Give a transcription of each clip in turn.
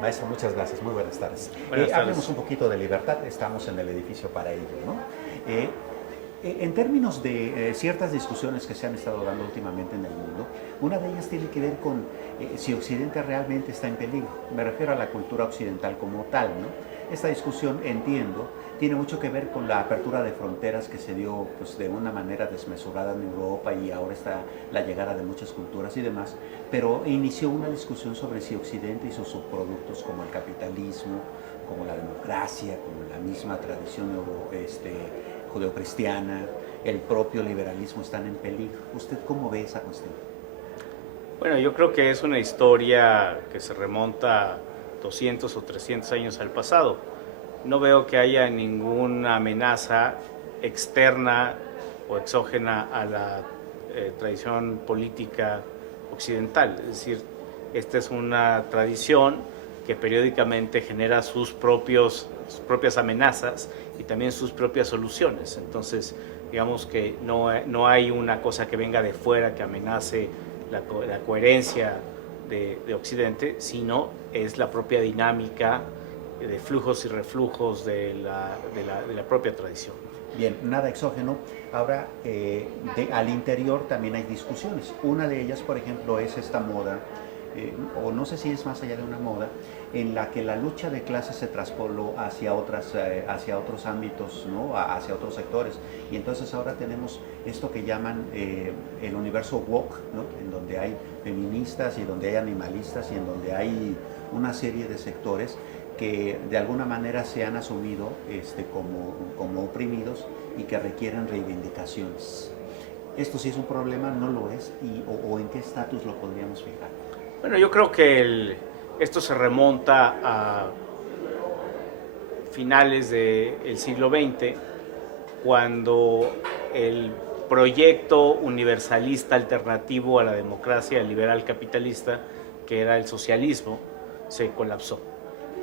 Maestro, muchas gracias. Muy buenas tardes. Buenas tardes. Hablemos un poquito de libertad. Estamos en el edificio para ello, ¿no? En términos de ciertas discusiones que se han estado dando últimamente en el mundo, una de ellas tiene que ver con si Occidente realmente está en peligro. Me refiero a la cultura occidental como tal, ¿no? Esta discusión, entiendo, tiene mucho que ver con la apertura de fronteras que se dio pues, de una manera desmesurada en Europa y ahora está la llegada de muchas culturas y demás, pero inició una discusión sobre si Occidente y sus subproductos como el capitalismo, como la democracia, como la misma tradición judeocristiana, el propio liberalismo están en peligro. ¿Usted cómo ve esa cuestión? Bueno, yo creo que es una historia que se remonta 200 o 300 años al pasado. No veo que haya ninguna amenaza externa o exógena a la tradición política occidental. Es decir, esta es una tradición que periódicamente genera sus propias amenazas y también sus propias soluciones. Entonces, digamos que no hay una cosa que venga de fuera que amenace la coherencia de Occidente, sino es la propia dinámica de flujos y reflujos de la propia tradición. Bien, nada exógeno. Ahora, al interior también hay discusiones. Una de ellas, por ejemplo, es esta moda, o no sé si es más allá de una moda, en la que la lucha de clases se traspoló hacia otros ámbitos, ¿no? Hacia otros sectores. Y entonces ahora tenemos esto que llaman el universo woke, ¿no? En donde hay feministas y donde hay animalistas y en donde hay una serie de sectores que de alguna manera se han asumido como oprimidos y que requieren reivindicaciones. ¿Esto sí es un problema? ¿No lo es? ¿O en qué estatus lo podríamos fijar? Bueno, yo creo que esto se remonta a finales del siglo XX, cuando el proyecto universalista alternativo a la democracia liberal capitalista, que era el socialismo, se colapsó.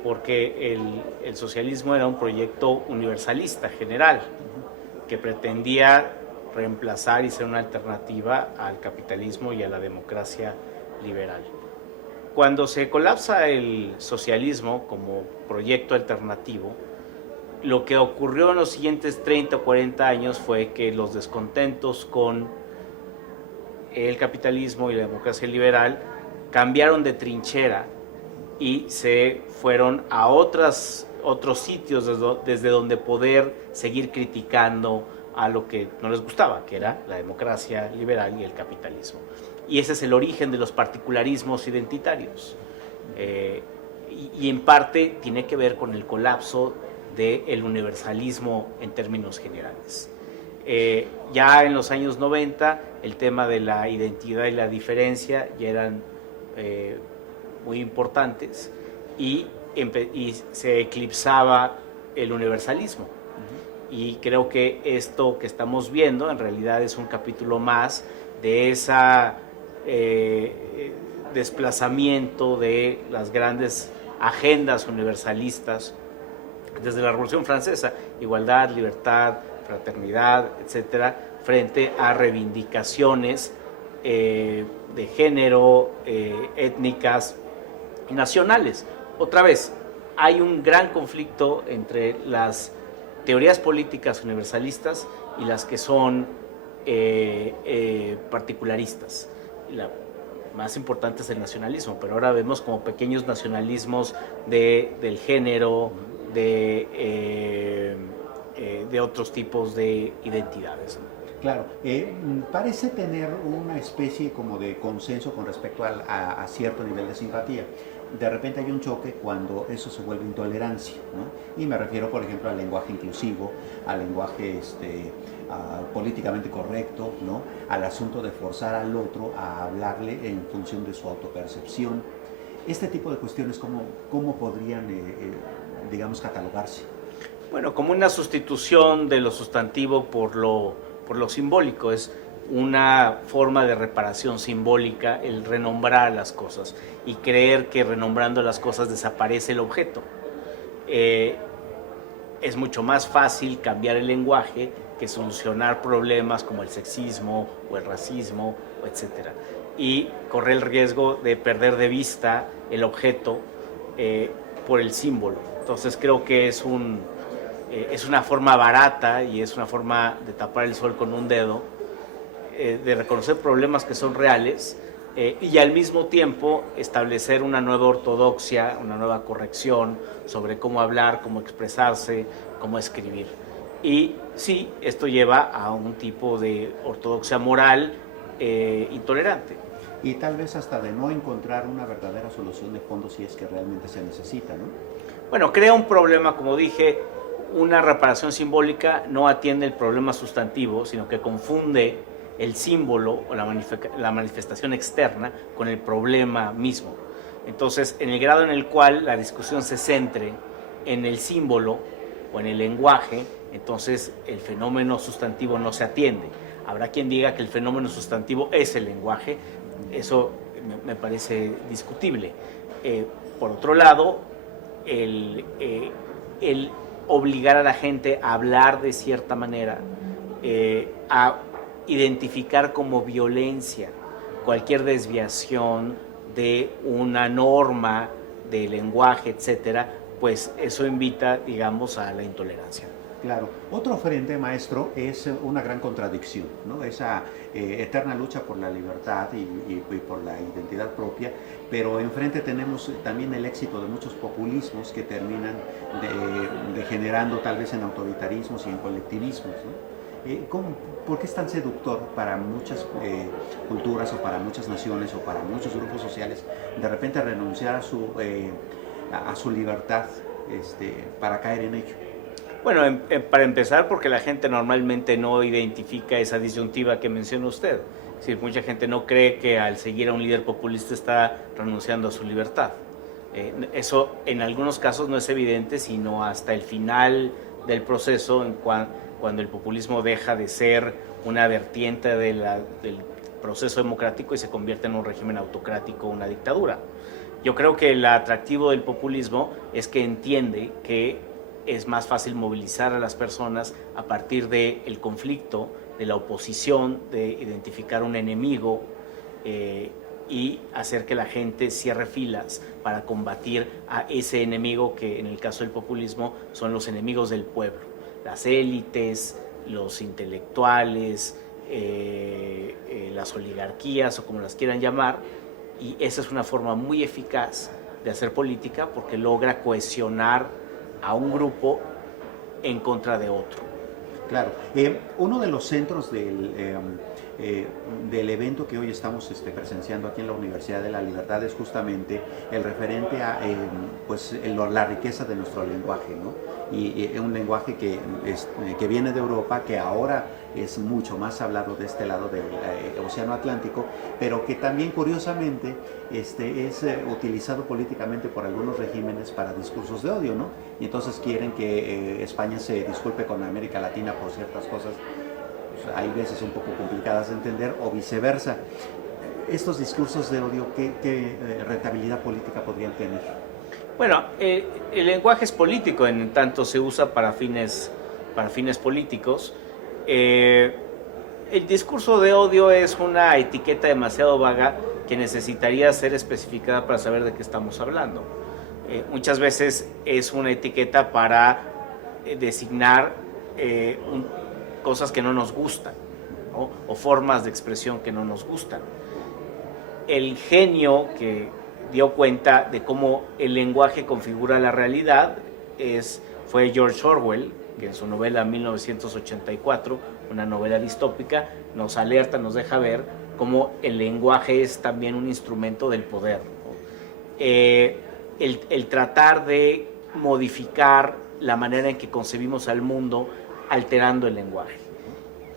Porque el socialismo era un proyecto universalista, general, que pretendía reemplazar y ser una alternativa al capitalismo y a la democracia liberal. Cuando se colapsa el socialismo como proyecto alternativo, lo que ocurrió en los siguientes 30 o 40 años fue que los descontentos con el capitalismo y la democracia liberal cambiaron de trinchera y se fueron a otros sitios desde donde poder seguir criticando a lo que no les gustaba, que era la democracia liberal y el capitalismo. Y ese es el origen de los particularismos identitarios. Y en parte tiene que ver con el colapso del universalismo en términos generales. Ya en los años 90 el tema de la identidad y la diferencia ya eran muy importantes y se eclipsaba el universalismo. Y creo que esto que estamos viendo en realidad es un capítulo más de esa desplazamiento de las grandes agendas universalistas desde la Revolución Francesa, igualdad, libertad, fraternidad, etcétera, frente a reivindicaciones de género, étnicas y nacionales. Otra vez, hay un gran conflicto entre las teorías políticas universalistas y las que son particularistas. La más importante es el nacionalismo, pero ahora vemos como pequeños nacionalismos del género, de otros tipos de identidades. Claro, parece tener una especie como de consenso con respecto a cierto nivel de simpatía. De repente hay un choque cuando eso se vuelve intolerancia, ¿no? Y me refiero, por ejemplo, al lenguaje inclusivo, al lenguaje políticamente correcto, ¿no? Al asunto de forzar al otro a hablarle en función de su autopercepción. Este tipo de cuestiones, ¿cómo podrían, digamos, catalogarse? Bueno, como una sustitución de lo sustantivo por lo simbólico. Es una forma de reparación simbólica el renombrar las cosas y creer que renombrando las cosas desaparece el objeto. Es mucho más fácil cambiar el lenguaje que solucionar problemas como el sexismo o el racismo, etc. Y correr el riesgo de perder de vista el objeto por el símbolo. Entonces creo que es una forma barata y es una forma de tapar el sol con un dedo, de reconocer problemas que son reales y al mismo tiempo establecer una nueva ortodoxia, una nueva corrección sobre cómo hablar, cómo expresarse, cómo escribir. Y sí, esto lleva a un tipo de ortodoxia moral intolerante. Y tal vez hasta de no encontrar una verdadera solución de fondo si es que realmente se necesita, ¿no? Bueno, crea un problema, como dije, una reparación simbólica no atiende el problema sustantivo, sino que confunde el símbolo o la manifestación externa con el problema mismo. Entonces, en el grado en el cual la discusión se centre en el símbolo o en el lenguaje, entonces el fenómeno sustantivo no se atiende. Habrá quien diga que el fenómeno sustantivo es el lenguaje, eso me parece discutible. Por otro lado, el obligar a la gente a hablar de cierta manera, a identificar como violencia cualquier desviación de una norma de lenguaje, etcétera, pues eso invita, digamos, a la intolerancia. Claro. Otro frente, maestro, es una gran contradicción, ¿no? Esa eterna lucha por la libertad y por la identidad propia, pero enfrente tenemos también el éxito de muchos populismos que terminan degenerando tal vez en autoritarismos y en colectivismos, ¿no? ¿Por qué es tan seductor para muchas culturas o para muchas naciones o para muchos grupos sociales de repente renunciar a su libertad para caer en ello? Bueno, para empezar, porque la gente normalmente no identifica esa disyuntiva que menciona usted. Es decir, mucha gente no cree que al seguir a un líder populista está renunciando a su libertad. Eso en algunos casos no es evidente, sino hasta el final del proceso, cuando el populismo deja de ser una vertiente del proceso democrático y se convierte en un régimen autocrático, una dictadura. Yo creo que el atractivo del populismo es que entiende que es más fácil movilizar a las personas a partir del conflicto, de la oposición, de identificar un enemigo y hacer que la gente cierre filas para combatir a ese enemigo que en el caso del populismo son los enemigos del pueblo, las élites, los intelectuales, las oligarquías o como las quieran llamar, y esa es una forma muy eficaz de hacer política porque logra cohesionar a un grupo en contra de otro. Claro. Uno de los centros del evento que hoy estamos presenciando aquí en la Universidad de la Libertad es justamente el referente a la riqueza de nuestro lenguaje, ¿no? Y un lenguaje que viene de Europa, que ahora es mucho más hablado de este lado del Océano Atlántico, pero que también curiosamente es utilizado políticamente por algunos regímenes para discursos de odio, ¿no? Y entonces quieren que España se disculpe con América Latina por ciertas cosas, pues, hay veces un poco complicadas de entender, o viceversa. Estos discursos de odio, ¿qué rentabilidad política podrían tener? Bueno, el lenguaje es político, en tanto se usa para fines políticos. El discurso de odio es una etiqueta demasiado vaga que necesitaría ser especificada para saber de qué estamos hablando. Muchas veces es una etiqueta para designar cosas que no nos gustan, ¿no? O formas de expresión que no nos gustan. El genio que dio cuenta de cómo el lenguaje configura la realidad fue George Orwell, que en su novela 1984, una novela distópica, nos alerta, nos deja ver cómo el lenguaje es también un instrumento del poder, ¿no? El tratar de modificar la manera en que concebimos al mundo alterando el lenguaje.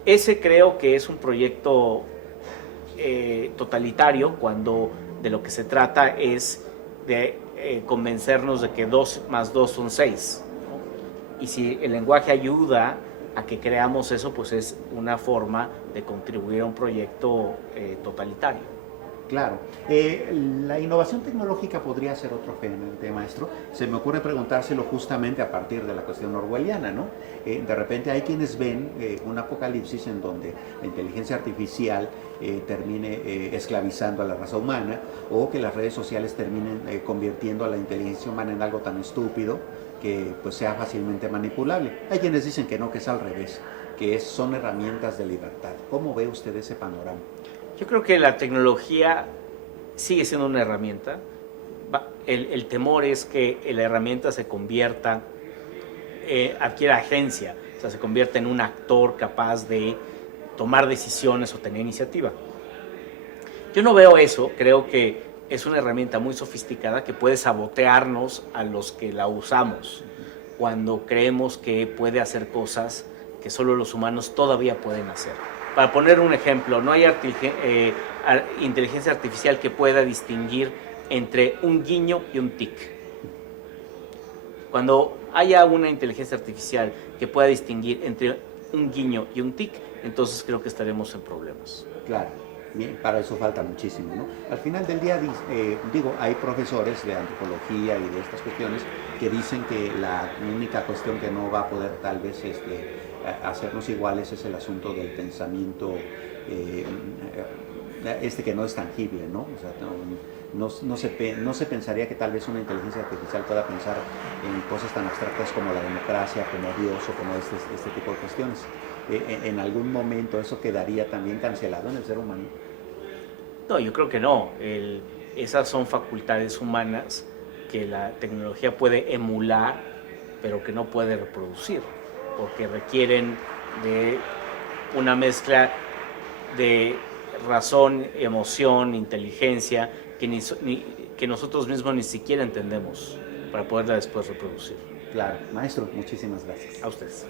Ese creo que es un proyecto totalitario, cuando de lo que se trata es de convencernos de que 2 más 2 son 6, ¿no? Y si el lenguaje ayuda a que creamos eso, pues es una forma de contribuir a un proyecto totalitario. Claro. La innovación tecnológica podría ser otro frente, maestro. Se me ocurre preguntárselo justamente a partir de la cuestión orwelliana, ¿no? De repente hay quienes ven un apocalipsis en donde la inteligencia artificial termine esclavizando a la raza humana, o que las redes sociales terminen convirtiendo a la inteligencia humana en algo tan estúpido que pues sea fácilmente manipulable. Hay quienes dicen que no, que es al revés, que son herramientas de libertad. ¿Cómo ve usted ese panorama? Yo creo que la tecnología sigue siendo una herramienta. El temor es que la herramienta se convierta, adquiera agencia, o sea, se convierta en un actor capaz de tomar decisiones o tener iniciativa. Yo no veo eso, creo que es una herramienta muy sofisticada que puede sabotearnos a los que la usamos cuando creemos que puede hacer cosas que solo los humanos todavía pueden hacer. Para poner un ejemplo, no hay inteligencia artificial que pueda distinguir entre un guiño y un tic. Cuando haya una inteligencia artificial que pueda distinguir entre un guiño y un tic, entonces creo que estaremos en problemas. Claro, bien, para eso falta muchísimo, ¿no? Al final del día, digo, hay profesores de antropología y de estas cuestiones que dicen que la única cuestión que no va a poder tal vez hacernos iguales es el asunto del pensamiento que no es tangible, ¿no? O sea, no se pensaría que tal vez una inteligencia artificial pueda pensar en cosas tan abstractas como la democracia, como Dios o como este tipo de cuestiones. En algún momento eso quedaría también cancelado en el ser humano. No, yo creo que no. Esas son facultades humanas que la tecnología puede emular, pero que no puede reproducir, porque requieren de una mezcla de razón, emoción, inteligencia, que nosotros mismos ni siquiera entendemos para poderla después reproducir. Claro, maestro, muchísimas gracias. A ustedes.